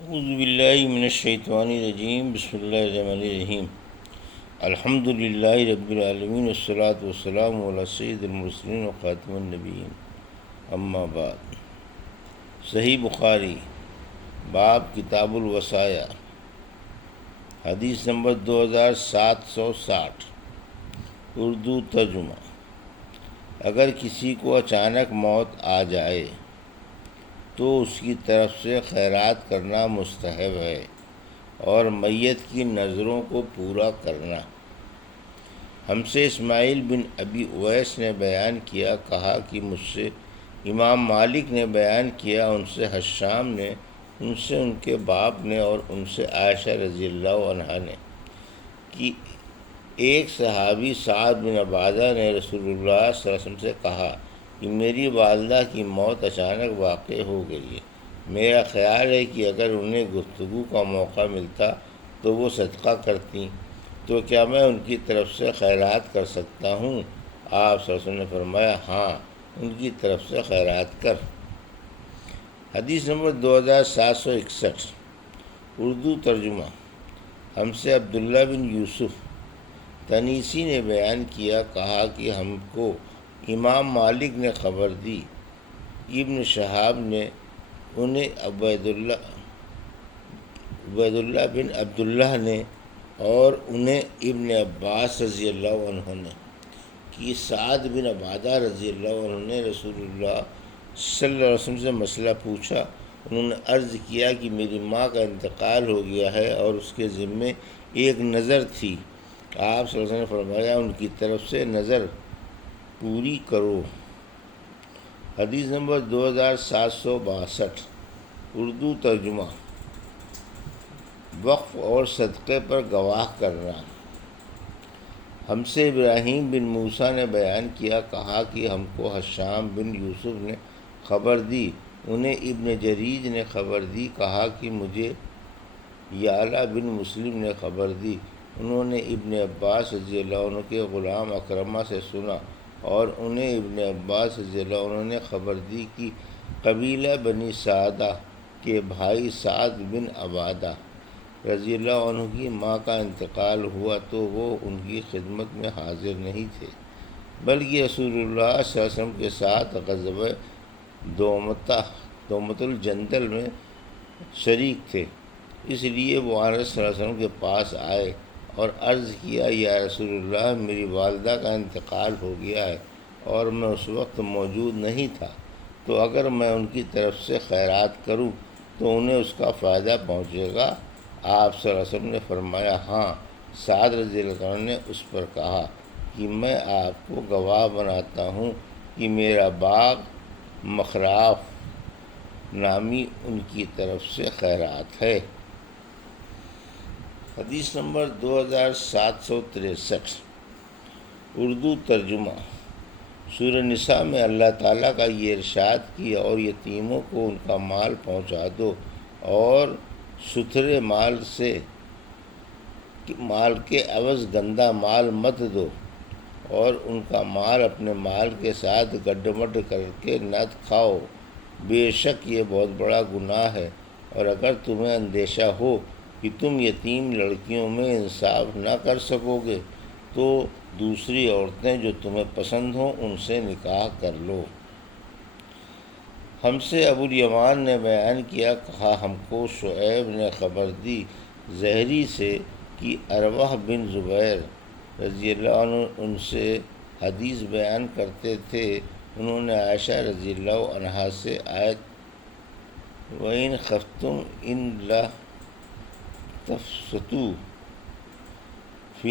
اعوذ باللہ من الشیطان الرجیم، بسم اللہ الرحمن الرحیم۔ الحمد للہ رب العالمین، والصلاة والسلام علی سید المرسلین وخاتم النبیین، اما بعد۔ صحیح بخاری، باب کتاب الوصایا، حدیث نمبر 2760، اردو ترجمہ۔ اگر کسی کو اچانک موت آ جائے تو اس کی طرف سے خیرات کرنا مستحب ہے اور میت کی نظروں کو پورا کرنا۔ ہم سے اسماعیل بن ابی اویس نے بیان کیا، کہا کہ مجھ سے امام مالک نے بیان کیا، ان سے حشام نے، ان سے ان کے باپ نے، اور ان سے عائشہ رضی اللہ عنہا نے، کہ ایک صحابی سعد بن عبادہ نے رسول اللہ صلی اللہ علیہ وسلم سے کہا کہ میری والدہ کی موت اچانک واقع ہو گئی ہے، میرا خیال ہے کہ اگر انہیں گفتگو کا موقع ملتا تو وہ صدقہ کرتیں، تو کیا میں ان کی طرف سے خیرات کر سکتا ہوں؟ آپ صلی اللہ علیہ وسلم نے فرمایا، ہاں، ان کی طرف سے خیرات کر۔ حدیث نمبر 2761، اردو ترجمہ۔ ہم سے عبداللہ بن یوسف تنیسی نے بیان کیا، کہا کہ ہم کو امام مالک نے خبر دی، ابن شہاب نے انہیں عبیداللہ بن عبداللہ نے، اور انہیں ابن عباس رضی اللہ عنہ نے، کہ سعد بن عبادہ رضی اللہ عنہ نے رسول اللہ صلی اللہ علیہ وسلم سے مسئلہ پوچھا۔ انہوں نے عرض کیا کہ میری ماں کا انتقال ہو گیا ہے اور اس کے ذمے ایک نظر تھی۔ آپ صلی اللہ علیہ وسلم نے فرمایا، ان کی طرف سے نظر پوری کرو۔ حدیث نمبر 2762، اردو ترجمہ۔ وقف اور صدقے پر گواہ کرنا۔ ہم سے ابراہیم بن موسیٰ نے بیان کیا، کہا کہ ہم کو حشام بن یوسف نے خبر دی، انہیں ابن جریج نے خبر دی، کہا کہ مجھے یعلا بن مسلم نے خبر دی، انہوں نے ابن عباس رضی اللہ عنہ کے غلام اکرمہ سے سنا، اور انہیں ابن عباس رضی اللہ عنہ نے خبر دی کہ قبیلہ بنی سعدہ کے بھائی سعد بن عبادہ رضی اللہ عنہ کی ماں کا انتقال ہوا تو وہ ان کی خدمت میں حاضر نہیں تھے، بلکہ رسول اللہ صلی اللہ علیہ وسلم کے ساتھ غزوہ دومۃ الجندل میں شریک تھے۔ اس لیے وہ آن صلی اللہ علیہ وسلم کے پاس آئے اور عرض کیا، یا رسول اللہ، میری والدہ کا انتقال ہو گیا ہے اور میں اس وقت موجود نہیں تھا، تو اگر میں ان کی طرف سے خیرات کروں تو انہیں اس کا فائدہ پہنچے گا؟ آپ صلی اللہ علیہ وسلم نے فرمایا، ہاں۔ سعد رضی اللہ عنہ نے اس پر کہا کہ میں آپ کو گواہ بناتا ہوں کہ میرا باغ مخراف نامی ان کی طرف سے خیرات ہے۔ حدیث نمبر 2763، اردو ترجمہ۔ سورہ نساء میں اللہ تعالیٰ کا یہ ارشاد کیا، اور یتیموں کو ان کا مال پہنچا دو، اور ستھرے مال کے عوض گندہ مال مت دو، اور ان کا مال اپنے مال کے ساتھ گڈ مڈ کر کے نہ کھاؤ، بے شک یہ بہت بڑا گناہ ہے۔ اور اگر تمہیں اندیشہ ہو کہ تم یتیم لڑکیوں میں انصاف نہ کر سکو گے تو دوسری عورتیں جو تمہیں پسند ہوں ان سے نکاح کر لو۔ ہم سے ابو الیمان نے بیان کیا، کہا ہم کو شعیب نے خبر دی زہری سے کہ ارواح بن زبیر رضی اللہ عنہ ان سے حدیث بیان کرتے تھے، انہوں نے عائشہ رضی اللہ عنہا سے آیت وَإِنْ خَفْتُمْ إِنْ لَا تَفْسَتُوا فِي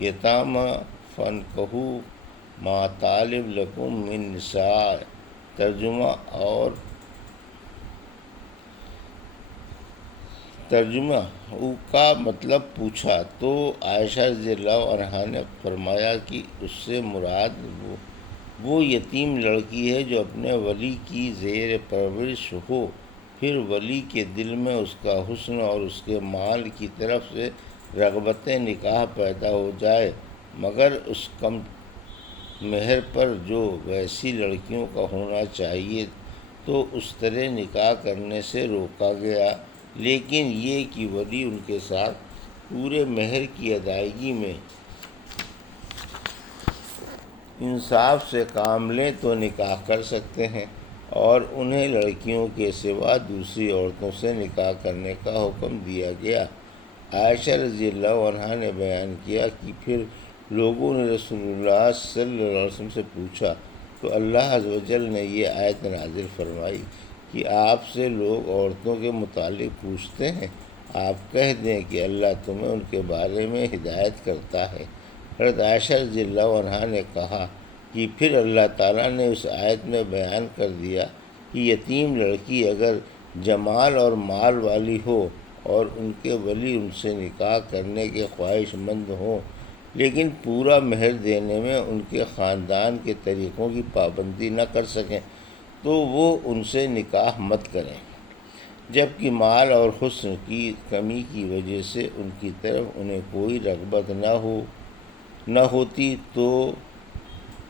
الْيَتَامَى فَانكِحُوا مَا طَالَبَ لَكُم مِّن النِّسَاءِ، ترجمہ کا مطلب پوچھا تو عائشہ رضی اللہ عنہا نے فرمایا کہ اس سے مراد وہ یتیم لڑکی ہے جو اپنے ولی کی زیر پرورش ہو، پھر ولی کے دل میں اس کا حسن اور اس کے مال کی طرف سے رغبت نکاح پیدا ہو جائے، مگر اس کم مہر پر جو ویسی لڑکیوں کا ہونا چاہیے تو اس طرح نکاح کرنے سے روکا گیا، لیکن یہ کہ ولی ان کے ساتھ پورے مہر کی ادائیگی میں انصاف سے کام لیں تو نکاح کر سکتے ہیں، اور انہیں لڑکیوں کے سوا دوسری عورتوں سے نکاح کرنے کا حکم دیا گیا۔ عائشہ رضی اللہ عنہا نے بیان کیا کہ پھر لوگوں نے رسول اللہ صلی اللہ علیہ وسلم سے پوچھا تو اللہ عز و جل نے یہ آیت نازل فرمائی کہ آپ سے لوگ عورتوں کے متعلق پوچھتے ہیں، آپ کہہ دیں کہ اللہ تمہیں ان کے بارے میں ہدایت کرتا ہے۔ حضرت عائشہ رضی اللہ عنہا نے کہا کہ پھر اللہ تعالیٰ نے اس آیت میں بیان کر دیا کہ یتیم لڑکی اگر جمال اور مال والی ہو اور ان کے ولی ان سے نکاح کرنے کے خواہش مند ہوں، لیکن پورا مہر دینے میں ان کے خاندان کے طریقوں کی پابندی نہ کر سکیں تو وہ ان سے نکاح مت کریں، جبکہ مال اور حسن کی کمی کی وجہ سے ان کی طرف انہیں کوئی رغبت نہ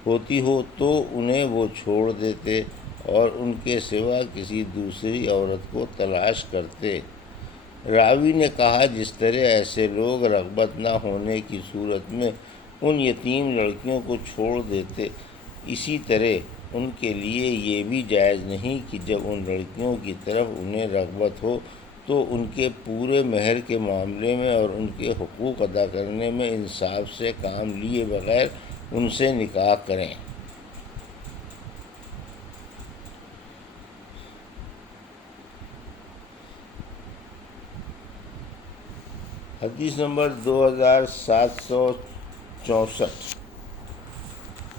ہوتی ہو تو انہیں وہ چھوڑ دیتے اور ان کے سوا کسی دوسری عورت کو تلاش کرتے۔ راوی نے کہا جس طرح ایسے لوگ رغبت نہ ہونے کی صورت میں ان یتیم لڑکیوں کو چھوڑ دیتے، اسی طرح ان کے لیے یہ بھی جائز نہیں کہ جب ان لڑکیوں کی طرف انہیں رغبت ہو تو ان کے پورے مہر کے معاملے میں اور ان کے حقوق ادا کرنے میں انصاف سے کام لیے بغیر ان سے نکاح کریں۔ حدیث نمبر 2764،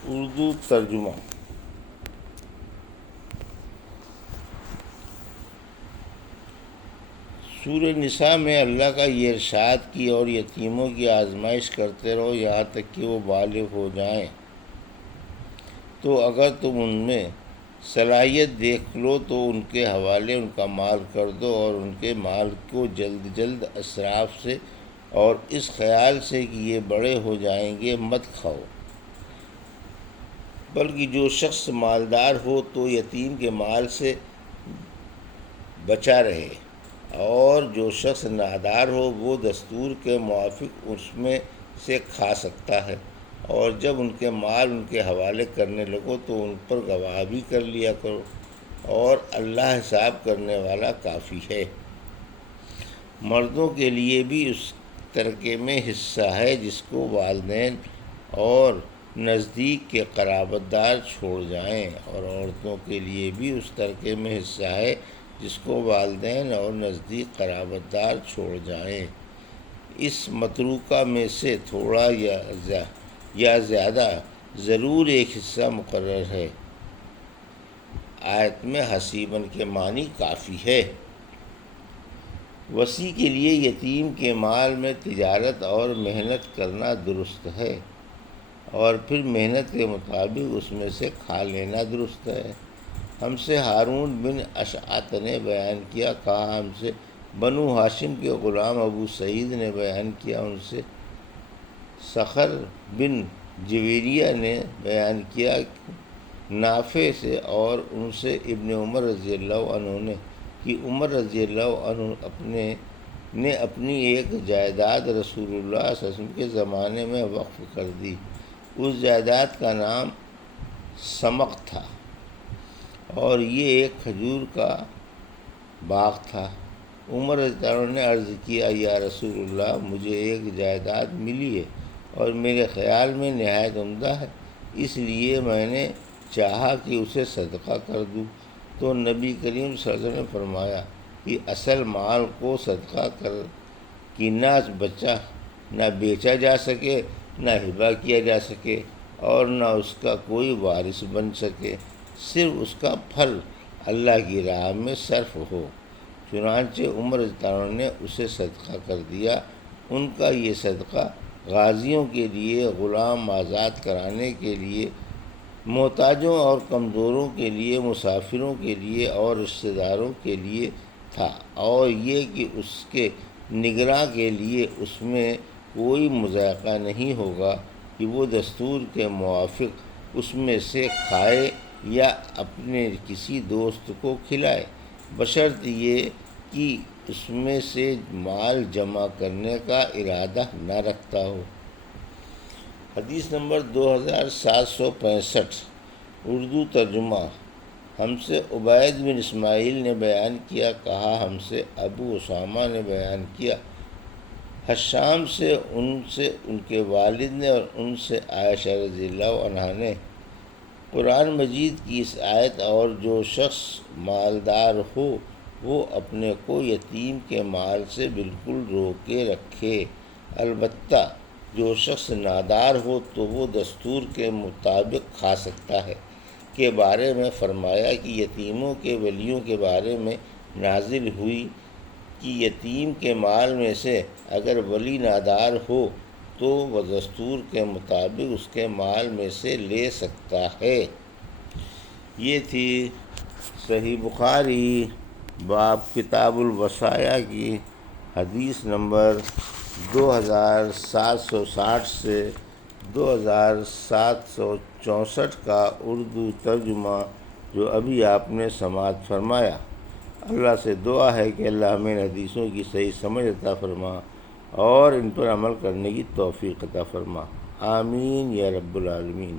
اردو ترجمہ۔ سورہ نساء میں اللہ کا یہ ارشاد کی اور یتیموں کی آزمائش کرتے رہو یہاں تک کہ وہ بالغ ہو جائیں، تو اگر تم ان میں صلاحیت دیکھ لو تو ان کے حوالے ان کا مال کر دو، اور ان کے مال کو جلد اسراف سے اور اس خیال سے کہ یہ بڑے ہو جائیں گے مت کھاؤ، بلکہ جو شخص مالدار ہو تو یتیم کے مال سے بچا رہے، اور جو شخص نادار ہو وہ دستور کے موافق اس میں سے کھا سکتا ہے، اور جب ان کے مال ان کے حوالے کرنے لگو تو ان پر گواہ بھی کر لیا کرو، اور اللہ حساب کرنے والا کافی ہے۔ مردوں کے لیے بھی اس ترکے میں حصہ ہے جس کو والدین اور نزدیک کے قرابت دار چھوڑ جائیں، اور عورتوں کے لیے بھی اس ترکے میں حصہ ہے جس کو والدین اور نزدیک قرابت دار چھوڑ جائیں۔ اس متروکہ میں سے تھوڑا یا زیادہ ضرور ایک حصہ مقرر ہے۔ آیت میں حسیباً کے معنی کافی ہے۔ وصی کے لیے یتیم کے مال میں تجارت اور محنت کرنا درست ہے، اور پھر محنت کے مطابق اس میں سے کھا لینا درست ہے۔ ہم سے ہارون بن اشعث نے بیان کیا، کہا ہم سے بنو ہاشم کے غلام ابو سعید نے بیان کیا، ان سے صخر بن جویریہ نے بیان کیا نافع سے، اور ان سے ابن عمر رضی اللہ عنہ نے کہ عمر رضی اللہ عنہ نے اپنی ایک جائیداد رسول اللہ صلی اللہ علیہ وسلم کے زمانے میں وقف کر دی۔ اس جائیداد کا نام سمق تھا، اور یہ ایک کھجور کا باغ تھا۔ عمر رضی اللہ عنہ نے عرض کیا، یا رسول اللہ، مجھے ایک جائیداد ملی ہے اور میرے خیال میں نہایت عمدہ ہے، اس لیے میں نے چاہا کہ اسے صدقہ کر دوں، تو نبی کریم صلی اللہ علیہ وسلم نے فرمایا کہ اصل مال کو صدقہ کر کہ نہ بیچا جا سکے، نہ ہبہ کیا جا سکے، اور نہ اس کا کوئی وارث بن سکے، صرف اس کا پھل اللہ کی راہ میں صرف ہو۔ چنانچہ عمر رضی اللہ عنہ نے اسے صدقہ کر دیا۔ ان کا یہ صدقہ غازیوں کے لیے، غلام آزاد کرانے کے لیے، محتاجوں اور کمزوروں کے لیے، مسافروں کے لیے اور رشتہ داروں کے لیے تھا، اور یہ کہ اس کے نگراں کے لیے اس میں کوئی مضائقہ نہیں ہوگا کہ وہ دستور کے موافق اس میں سے کھائے یا اپنے کسی دوست کو کھلائے، بشرط یہ کہ اس میں سے مال جمع کرنے کا ارادہ نہ رکھتا ہو۔ حدیث نمبر 2765، اردو ترجمہ۔ ہم سے عبید بن اسماعیل نے بیان کیا، کہا ہم سے ابو اسامہ نے بیان کیا، حشام سے ان کے والد نے اور ان سے عائشہ رضی اللہ عنہا نے قرآن مجید کی اس آیت اور جو شخص مالدار ہو وہ اپنے کو یتیم کے مال سے بالکل روکے رکھے، البتہ جو شخص نادار ہو تو وہ دستور کے مطابق کھا سکتا ہے، کے بارے میں فرمایا کہ یتیموں کے ولیوں کے بارے میں نازل ہوئی کہ یتیم کے مال میں سے اگر ولی نادار ہو تو وہ دستور کے مطابق اس کے مال میں سے لے سکتا ہے۔ یہ تھی صحیح بخاری باب کتاب الوصایا کی حدیث نمبر 2760 سے 2764 کا اردو ترجمہ جو ابھی آپ نے سماعت فرمایا۔ اللہ سے دعا ہے کہ اللہ ہمیں ان حدیثوں کی صحیح سمجھ عطا فرما اور ان پر عمل کرنے کی توفیق عطا فرما، آمین یا رب العالمین۔